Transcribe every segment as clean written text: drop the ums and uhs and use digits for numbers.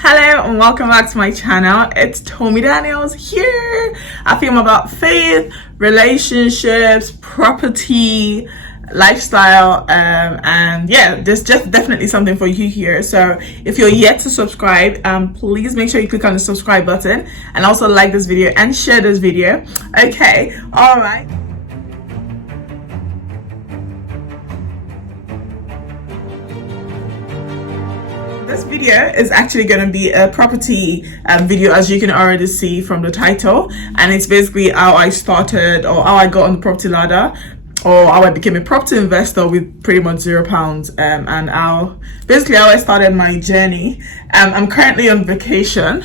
Hello and welcome back to my channel. It's Tommy Daniels here. I film about faith, relationships, property, lifestyle, and yeah, there's just definitely something for you here. So if you're yet to subscribe, please make sure you click on the subscribe button and also like this video and share this video. Okay, all right. This video is actually going to be a property video, as you can already see from the title, and it's basically how I started or how I got on the property ladder, or how I became a property investor with pretty much £0, and how I started my journey. I'm currently on vacation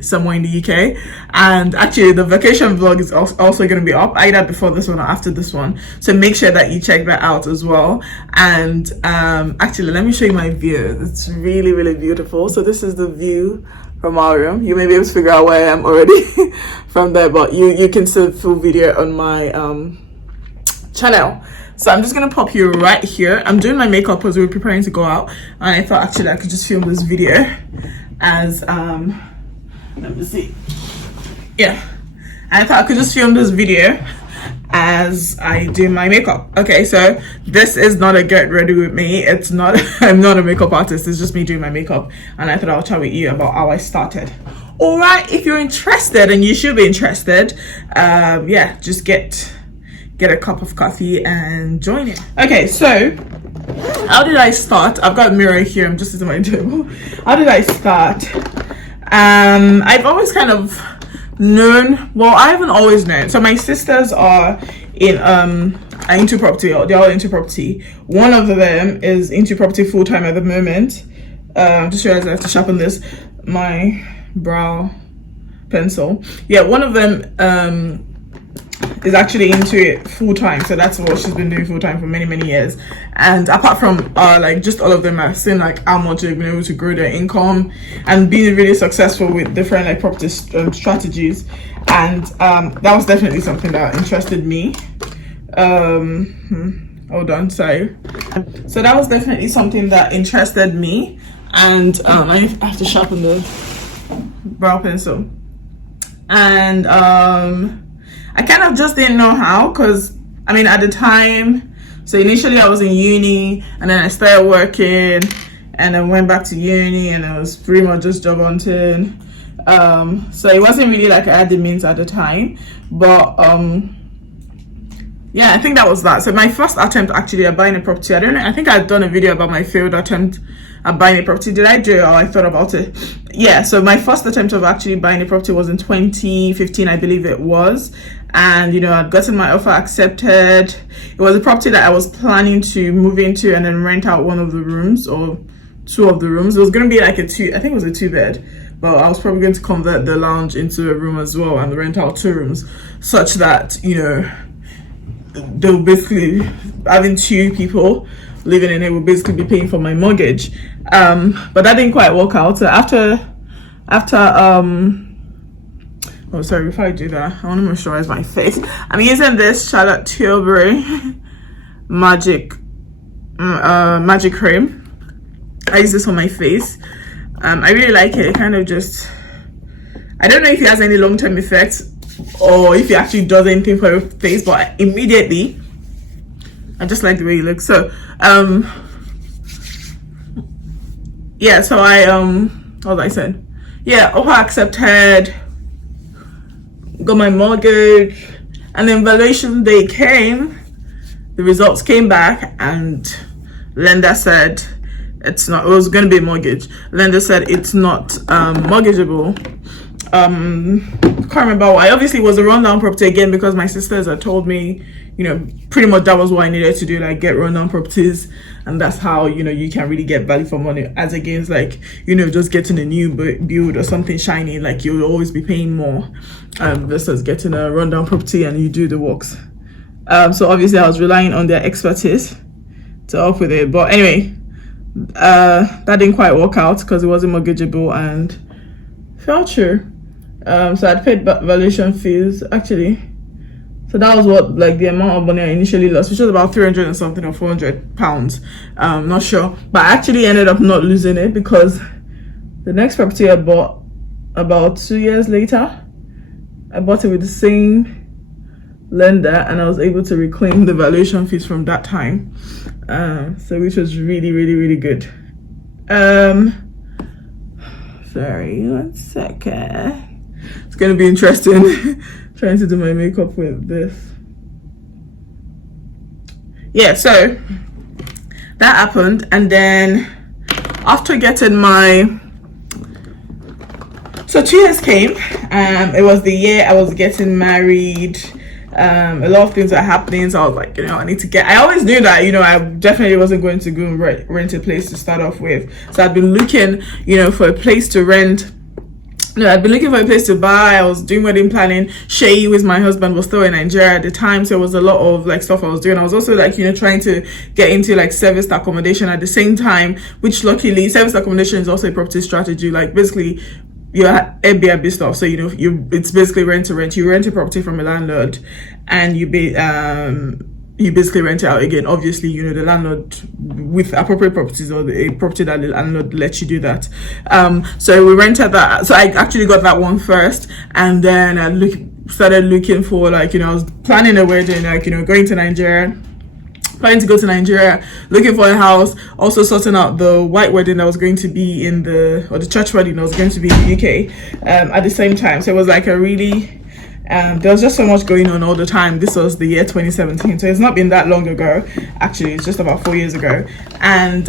somewhere in the UK, and actually the vacation vlog is also going to be up either before this one or after this one, so make sure that you check that out as well. And actually, let me show you my view. It's really beautiful. So this is the view from our room. You may be able to figure out where I am already from there, but you can see the full video on my channel. So I'm just gonna pop you right here. I'm doing my makeup because we were preparing to go out, and I thought actually I could just film this video as let me see. Yeah, I thought I could just film this video as I do my makeup. Okay, so this is not a get ready with me. It's not I'm not a makeup artist. It's just me doing my makeup, and I thought I'll chat with you about how I started. All right, if you're interested, and you should be interested, yeah, just get a cup of coffee and join it. Okay, so how did I start? I've got a mirror here. I'm just sitting at my table. How did I start? I've always kind of known, well, I haven't always known. So my sisters are into property, or they're all into property. One of them is into property full-time at the moment. Just realized I have to sharpen this, my brow pencil. Yeah, one of them is actually into it full-time, so that's what she's been doing full-time for many years. And apart from like just all of them, I've seen like how much they've been able to grow their income and being really successful with different like property strategies. And that was definitely something that interested me. Hold on, sorry. So that was definitely something that interested me, and I have to sharpen the brow pencil. And I kind of just didn't know how, because I mean at the time, so initially I was in uni, and then I started working, and then went back to uni, and I was pretty much just job hunting. So it wasn't really like I had the means at the time, but yeah, I think that was that. So my first attempt actually at buying a property, I don't know, I think I'd done a video about my failed attempt at buying a property. Did I do it, or I thought about it? Yeah, so my first attempt of actually buying a property was in 2015, I believe it was. And you know, I'd gotten my offer accepted. It was a property that I was planning to move into and then rent out one of the rooms, or two of the rooms. It was going to be like I think it was a 2-bed, but I was probably going to convert the lounge into a room as well and rent out 2 rooms, such that, you know, they'll basically, having 2 people living in it will basically be paying for my mortgage. But that didn't quite work out. So after oh sorry, before I do that, I want to moisturize my face. I'm using this Charlotte Tilbury magic cream. I use this on my face. I really like it. It kind of just, I don't know if it has any long-term effects or if it actually does anything for your face, but immediately I just like the way it looks. So yeah, so I what I said, yeah, offer accepted, got my mortgage, and then valuation day came. The results came back, and lender said it's not, it was going to be a mortgage. Lender said it's not mortgageable. Can't remember why. Obviously it was a rundown property again, because my sisters had told me, you know, pretty much that was what I needed to do, like get rundown properties, and that's how, you know, you can really get value for money, as against like, you know, just getting a new build or something shiny. Like you'll always be paying more versus getting a rundown property and you do the works. So obviously I was relying on their expertise to help with it, but anyway, that didn't quite work out because it wasn't mortgageable and fell through. So I'd paid valuation fees actually. So that was what, like, the amount of money I initially lost, which was about 300 and something or £400. Not sure, but I actually ended up not losing it, because The next property I bought about 2 years later. I bought it with the same lender, and I was able to reclaim the valuation fees from that time. So which was really good. Sorry, 1 second. It's gonna be interesting trying to do my makeup with this. Yeah, so that happened, and then after getting my, so 2 years came. It was the year I was getting married. A lot of things are happening, so I was like, I need to get, I always knew that, I definitely wasn't going to go and rent a place to start off with. So I'd been looking, for a place to rent. I'd been looking for a place to buy. I was doing wedding planning. Shay, who is my husband, was still in Nigeria at the time, so it was a lot of like stuff I was doing. I was also like, trying to get into like serviced accommodation at the same time, which luckily serviced accommodation is also a property strategy. Like basically your Airbnb stuff. So it's basically rent to rent. You rent a property from a landlord, and you basically rent it out again. Obviously, the landlord with appropriate properties, or a property that the landlord lets you do that. So we rented that. So I actually got that one first, and then I started looking for like, I was planning a wedding, like, going to Nigeria. Planning to go to Nigeria, looking for a house, also sorting out the white wedding that was going to be or the church wedding that was going to be in the UK at the same time. So it was like a really, there was just so much going on all the time. This was the year 2017, so it's not been that long ago. Actually, it's just about 4 years ago. And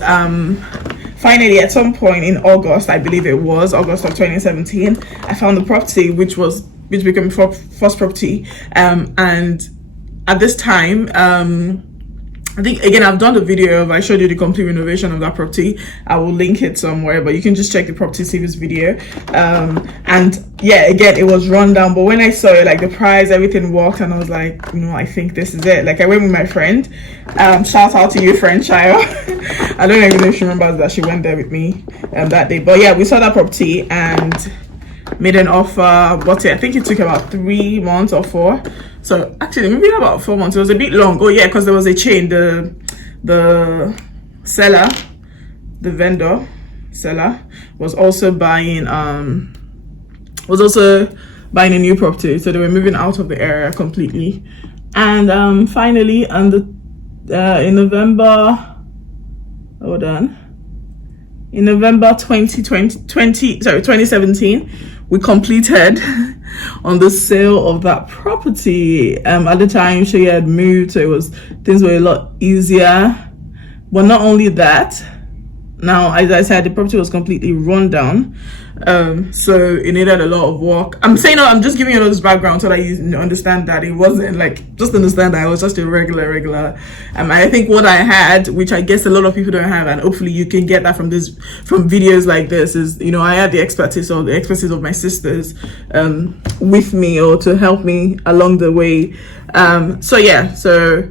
finally, at some point in August, I believe it was August of 2017, I found the property which became first property. And at this time, I think, again, I've done the video I showed you the complete renovation of that property. I will link it somewhere, but you can just check the property series video. And yeah, again, it was run down, but when I saw it, like the price, everything worked, and I was like, I think this is it. Like I went with my friend. Shout out to you, friend Shio. I don't even know if she remembers that she went there with me that day. But yeah, we saw that property and made an offer. But I think it took about 3 months or 4. So actually, maybe about 4 months. It was a bit long. Oh yeah, because there was a chain. The seller, the vendor seller, was also buying a new property. So they were moving out of the area completely. And finally, in November, in November 2017, we completed on the sale of that property. At the time, she had moved, so things were a lot easier. But not only that, now, as I said, the property was completely run down. So it needed a lot of work. I'm just giving you all this background so that you understand that it wasn't like, just understand that I was just a regular. I think what I had, which I guess a lot of people don't have, and hopefully you can get that from videos like this, is, I had the expertise of my sisters with me, or to help me along the way. So yeah, so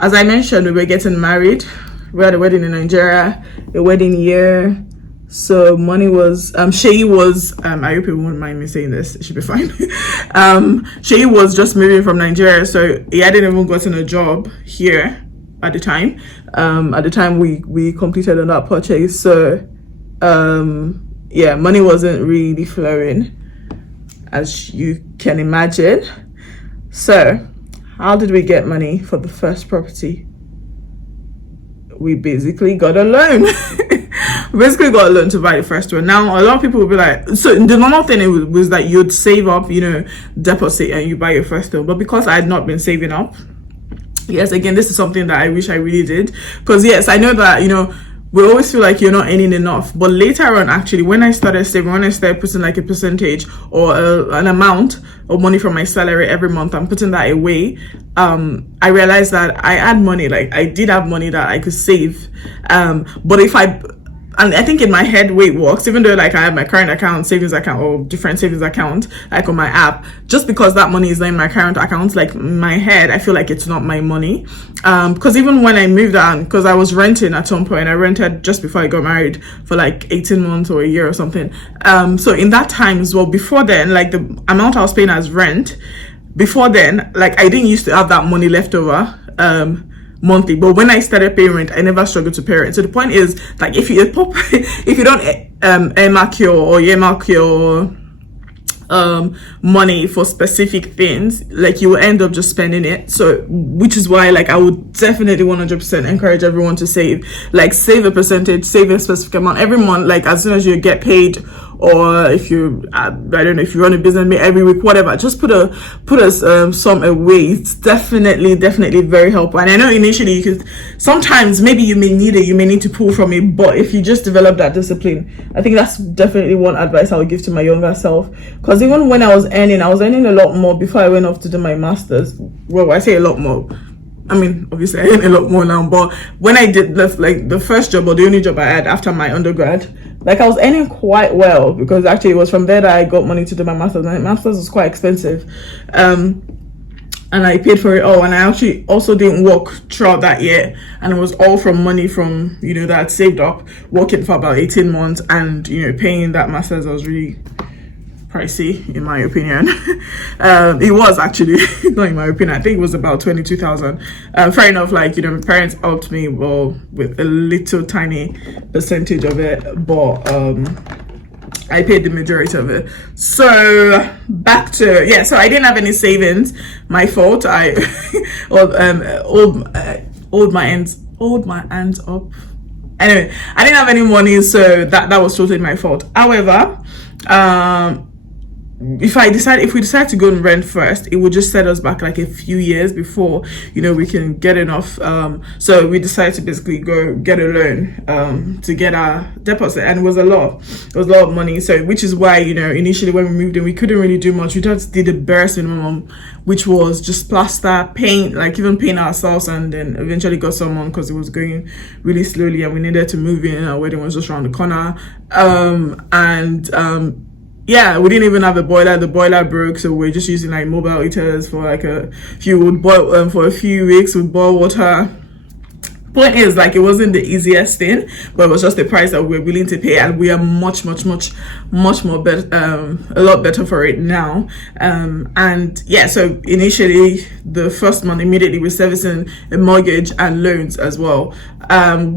as I mentioned, we were getting married. We had a wedding in Nigeria, a wedding year. So money was, Shay was, I hope you won't mind me saying this, it should be fine. Shay was just moving from Nigeria, so he hadn't even gotten a job here at the time. At the time we completed on that purchase. So yeah, money wasn't really flowing, as you can imagine. So how did we get money for the first property? We basically got a loan. We basically got a loan to buy the first one. Now, a lot of people will be like, so the normal thing was that you'd save up, deposit, and you buy your first home. But because I had not been saving up, yes, again, this is something that I wish I really did. Because yes, I know that, we always feel like you're not earning enough. But later on, actually, when I started saving, when I started putting like a percentage or an amount of money from my salary every month, I'm putting that away, I realized that I had money, like I did have money that I could save. But and I think in my head, way it works, even though like I have my current account, savings account, or different savings account, like on my app, just because that money is not in my current account, like in my head, I feel like it's not my money. Because even when I moved on, because I was renting at some point, I rented just before I got married for like 18 months or a year or something. So in that time as well, before then, like the amount I was paying as rent, before then, like I didn't used to have that money left over. monthly. But when I started paying rent, I never struggled to pay rent. So the point is, like, if you if you don't earmark your money for specific things, like, you will end up just spending it. So which is why, like, I would definitely 100% encourage everyone to save. Like, save a percentage, save a specific amount every month, like as soon as you get paid, or if you I don't know, if you run a business every week, whatever, just put a sum away. It's definitely very helpful. And I know initially you could, sometimes maybe you may need to pull from it, but if you just develop that discipline, I think that's definitely one advice I would give to my younger self. Because even when I was earning a lot more before I went off to do my master's. Well, I say a lot more, I mean, obviously I earn a lot more now, but when I did the first job, or the only job I had after my undergrad, like, I was earning quite well, because actually it was from there that I got money to do my master's. My master's was quite expensive, and I paid for it all. And I actually also didn't work throughout that year, and it was all from money from, that I'd saved up, working for about 18 months, and paying that master's was really pricey, in my opinion. It was actually not in my opinion, I think it was about 22,000. Fair enough, like, my parents helped me, well, with a little tiny percentage of it, but I paid the majority of it. So back to, so I didn't have any savings. My fault. I hold my hands up. Anyway, I didn't have any money, so that was totally my fault. However, if we decide to go and rent first, it would just set us back like a few years before we can get enough. So we decided to basically go get a loan to get our deposit, and it was a lot of money. So which is why initially when we moved in, we couldn't really do much. We just did the barest minimum, which was just plaster, paint, like even paint ourselves, and then eventually got someone because it was going really slowly and we needed to move in. Our wedding was just around the corner, yeah, we didn't even have a boiler. The boiler broke, so we're just using like mobile heaters for like a few. Would boil for a few weeks with boil water. Point is, like, it wasn't the easiest thing, but it was just the price that we were willing to pay, and we are much more better, a lot better for it now. And yeah, so initially the first month, immediately we're servicing a mortgage and loans as well,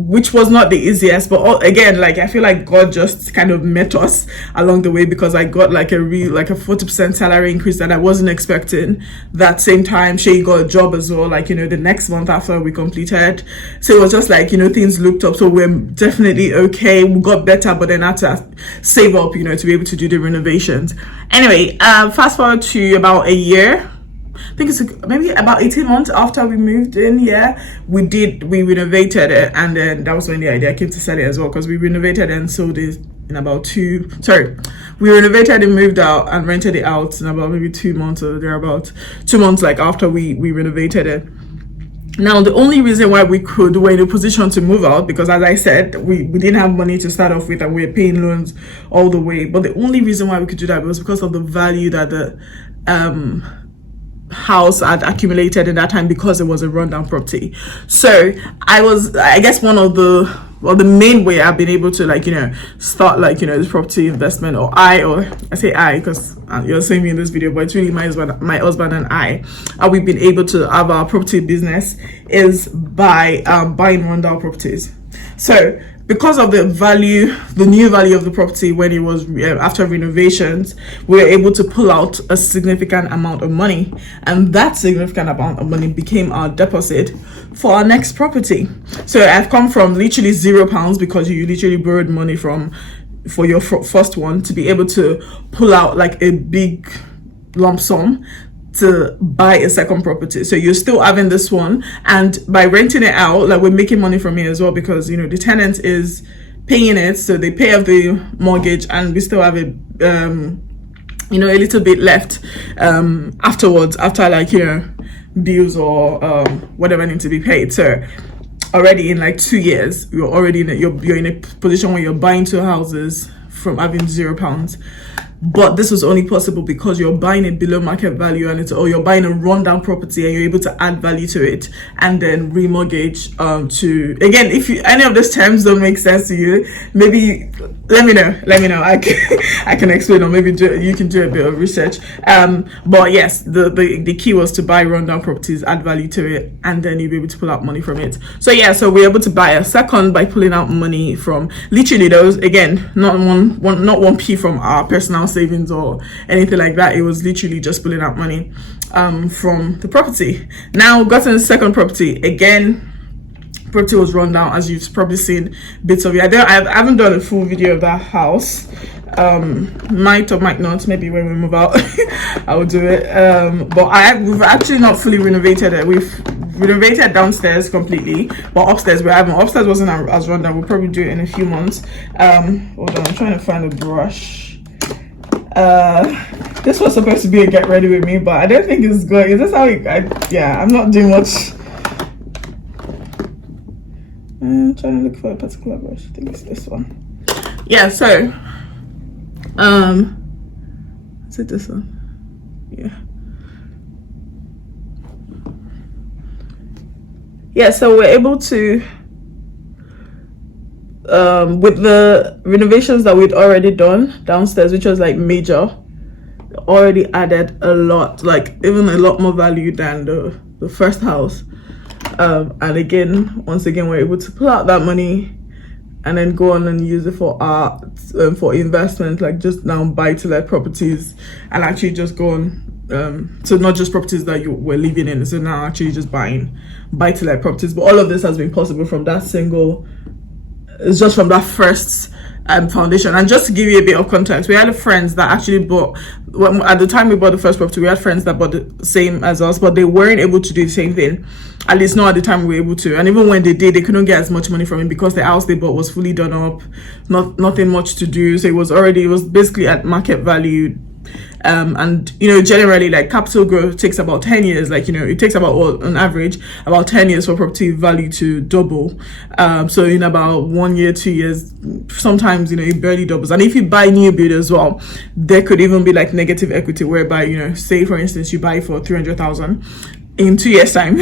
which was not the easiest, but again, like, I feel like God just kind of met us along the way, because I got like a 40% salary increase that I wasn't expecting. That same time, she got a job as well, like, the next month after we completed. So it was just like, things looked up. So we're definitely okay. We got better, but then had to save up, to be able to do the renovations. Anyway, fast forward to about a year. I think it's maybe about 18 months after we moved in. Yeah, we renovated it, and then that was when the idea came to sell it as well, because we renovated and sold it in about we renovated and moved out and rented it out in about maybe 2 months, or thereabout 2 months, like, after we renovated it. Now, the only reason why were in a position to move out, because as I said, we didn't have money to start off with, and we were paying loans all the way. But the only reason why we could do that was because of the value that the house had accumulated in that time, because it was a rundown property. So I guess one of the main way I've been able to start this property investment, or I say I because you're seeing me in this video, but it's really my husband and I, we've been able to have our property business, is by buying rundown properties. So because of the new value of the property when it was after renovations, we were able to pull out a significant amount of money, and that significant amount of money became our deposit for our next property. So I've come from literally £0, because you literally borrowed money for your first one, to be able to pull out like a big lump sum to buy a second property. So you're still having this one, and by renting it out, like, we're making money from it as well, because the tenant is paying it, so they pay off the mortgage, and we still have a little bit left afterwards, after bills or whatever need to be paid. So already in like 2 years, you're in a position where you're buying 2 houses from having £0. but this was only possible because you're buying it below market value, and or you're buying a rundown property and you're able to add value to it and then remortgage. To, again, if any of these terms don't make sense to you, maybe let me know. I can explain, or maybe you can do a bit of research. But yes, the key was to buy rundown properties, add value to it, and then you'll be able to pull out money from it. So yeah, so we're able to buy a second by pulling out money from literally those, again, not 1p from our personal savings or anything like that. It was literally just pulling out money from the property. Now got in the second property. Again, property was run down, as you've probably seen bits of it. I haven't done a full video of that house. Might or might not, maybe when we move out I will do it. But we've actually not fully renovated it. We've renovated downstairs completely, but upstairs upstairs wasn't as run down. We'll probably do it in a few months. Hold on, I'm trying to find a brush. This was supposed to be a get ready with me, but I don't think it's good. Is this how yeah, I'm not doing much. I'm trying to look for a particular brush. I think it's this one. Yeah, so is it this one? Yeah, so we're able to with the renovations that we'd already done downstairs, which was like major, already added a lot, like even a lot more value than the first house. And again, once again, we're able to pull out that money and then go on and use it for art, for investment, like just now buy to let properties, and actually just go on, so not just properties that you were living in, so now actually just buying buy to let properties. But all of this has been possible from that it's just from that first foundation. And just to give you a bit of context, we had friends that actually bought, at the time we bought the first property, we had friends that bought the same as us, but they weren't able to do the same thing, at least not at the time we were able to. And even when they did, they couldn't get as much money from it because the house they bought was fully done up, nothing much to do, so it was basically at market value. And generally, like, capital growth takes about 10 years, like, it takes about, well, on average about 10 years for property value to double. So in about 1 year, 2 years, sometimes it barely doubles. And if you buy new build as well, there could even be like negative equity, whereby say for instance you buy for 300,000, in 2 years time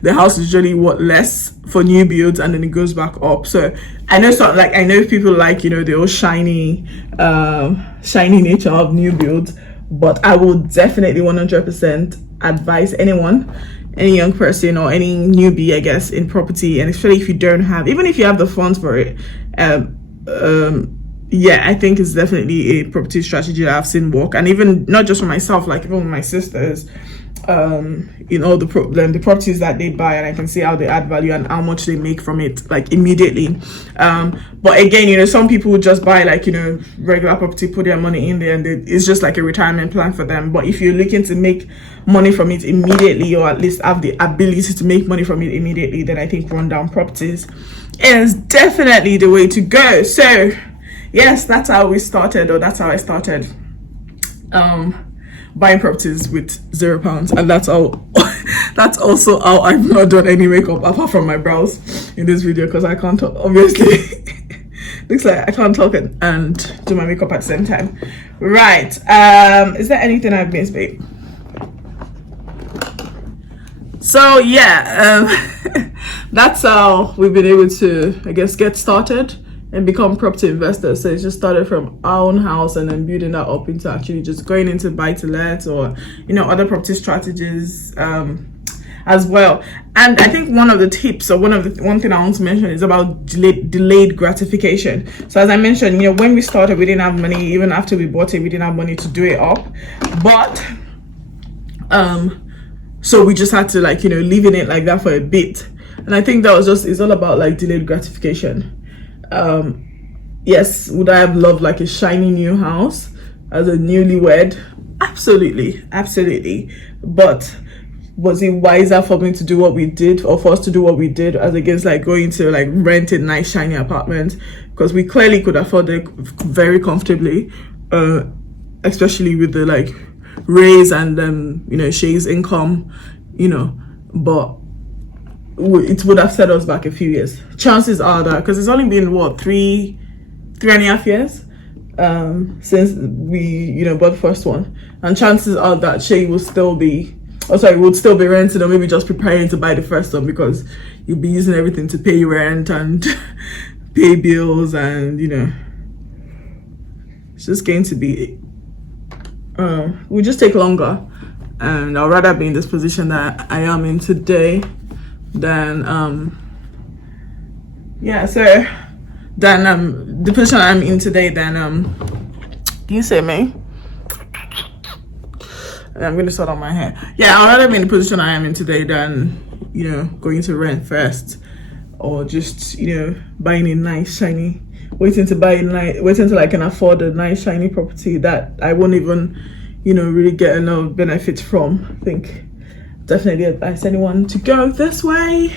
the house is usually worth less for new builds, and then it goes back up. So I know people like the old shiny nature of new builds, but I will definitely 100% advise any young person or any newbie, I guess, in property, and especially if you don't have, even if you have the funds for it, yeah, I think it's definitely a property strategy that I've seen work. And even not just for myself, like even with my sisters, the properties that they buy, and I can see how they add value and how much they make from it, like, immediately. But again, some people just buy, like, regular property, put their money in there, and it's just like a retirement plan for them. But if you're looking to make money from it immediately, or at least have the ability to make money from it immediately, then I think rundown properties is definitely the way to go. So yes, that's how I started buying properties with £0, and that's all. That's also how I've not done any makeup apart from my brows in this video, because I can't talk, obviously. Looks like I can't talk and do my makeup at the same time. Right, is there anything I've missed, babe? So yeah, that's how we've been able to, I guess, get started and become property investors. So it just started from our own house, and then building that up into actually just going into buy to let, or other property strategies as well. And I think one of the tips, or one thing I want to mention, is about delayed gratification. So as I mentioned, when we started, we didn't have money. Even after we bought it, we didn't have money to do it up, but so we just had to, like, live in it like that for a bit. And I think that was it's all about, like, delayed gratification. Yes, would I have loved, like, a shiny new house as a newlywed? Absolutely. But was it wiser for me to do what we did, or for us to do what we did, as against, like, going to, like, rent a nice shiny apartment? Because we clearly could afford it very comfortably, especially with the, like, raise and Shay's income, but it would have set us back a few years. Chances are that, because it's only been what, three and a half years since we bought the first one, and chances are that Shay will still be, would still be renting, or maybe just preparing to buy the first one, because you'll be using everything to pay rent and pay bills, and it's just going to be will just take longer. And I'd rather be in this position that I am in today than the position I'm in today than can you say me? I'm gonna sort out my hair. Yeah, I'd rather be in the position I am in today than going to rent first, or just buying a nice shiny, waiting till I can afford a nice shiny property that I won't even really get enough benefits from. I think definitely advise anyone to go this way.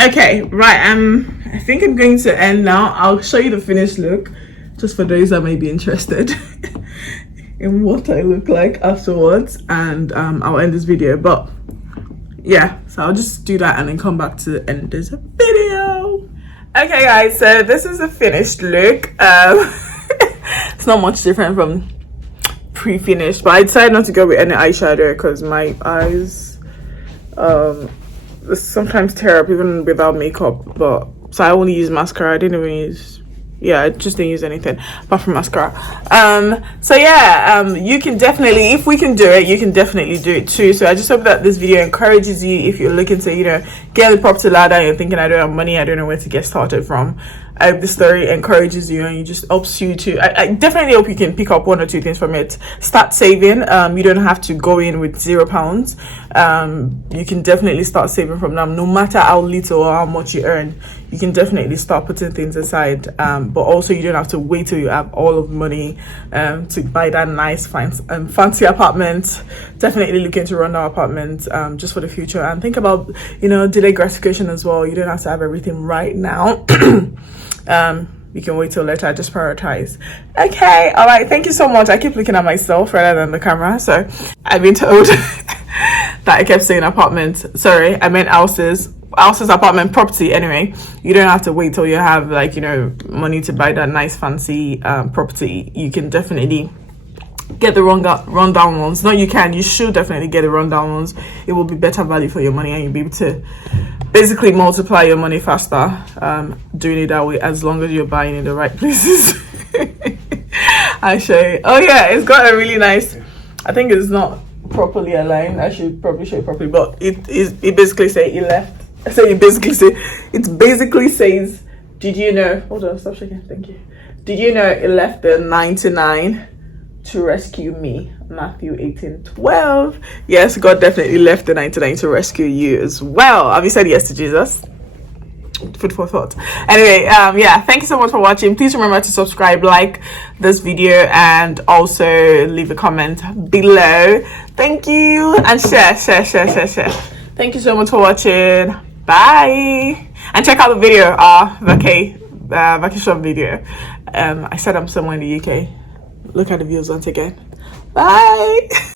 Okay, right, I think I'm going to end now. I'll show you the finished look, just for those that may be interested in what I look like afterwards, and I'll end this video. But yeah, so I'll just do that and then come back to end this video. Okay guys, so this is the finished look. It's not much different from pre-finished, but I decided not to go with any eyeshadow because my eyes sometimes tear up even without makeup. But so I only use mascara. I didn't even use, I just didn't use anything apart from mascara. So yeah, you can definitely, if we can do it, you can definitely do it too. So I just hope that this video encourages you if you're looking to get the property ladder and you're thinking, I don't have money, I don't know where to get started from. I hope the story encourages you and it just helps you to, I definitely hope you can pick up one or two things from it. Start saving. You don't have to go in with £0. You can definitely start saving from them, no matter how little or how much you earn. You can definitely start putting things aside, but also you don't have to wait till you have all of the money to buy that nice fancy apartment. Definitely look into rundown apartment just for the future, and think about delayed gratification as well. You don't have to have everything right now. You can wait till later. Just prioritize. Okay, all right, thank you so much. I keep looking at myself rather than the camera, so I've been told that I kept saying apartment. Sorry, I meant houses, apartment, property. Anyway, you don't have to wait till you have money to buy that nice fancy property. You can definitely get the rundown ones. You should definitely get the rundown ones. It will be better value for your money, and you'll be able to basically multiply your money faster doing it that way, as long as you're buying in the right places. I show you. Oh yeah, it's got a really nice, I think it's not properly aligned. I should probably show it properly, but it basically says did you know, hold on, stop shaking, thank you. Did you know it left the 99 to rescue me? Matthew 18:12. Yes, God definitely left the 99 to rescue you as well. Have you said yes to Jesus? Food for thought. Anyway, thank you so much for watching. Please remember to subscribe, like this video, and also leave a comment below. Thank you, and share. Thank you so much for watching. Bye, and check out the video, vacation video. I said I'm somewhere in the UK. Look at the views once again. Bye.